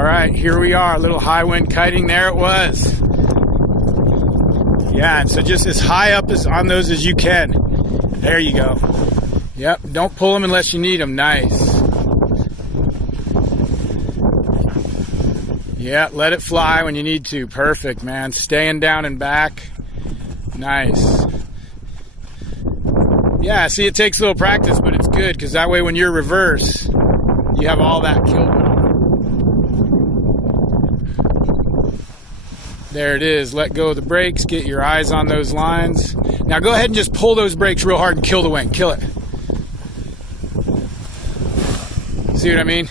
All right, here we are, a little high wind kiting. There it was. Yeah, and so just as high up as on those as you can. There you go. Yep, don't pull them unless you need them. Nice. Yeah, let it fly when you need to. Perfect, man. Staying down and back. Nice. Yeah, see, it takes a little practice, but it's good because that way when you're reverse, you have all that killed. There it is. Let go of the brakes. Get your eyes on those lines. Now go ahead and just pull those brakes real hard and kill the wing. Kill it. See what I mean?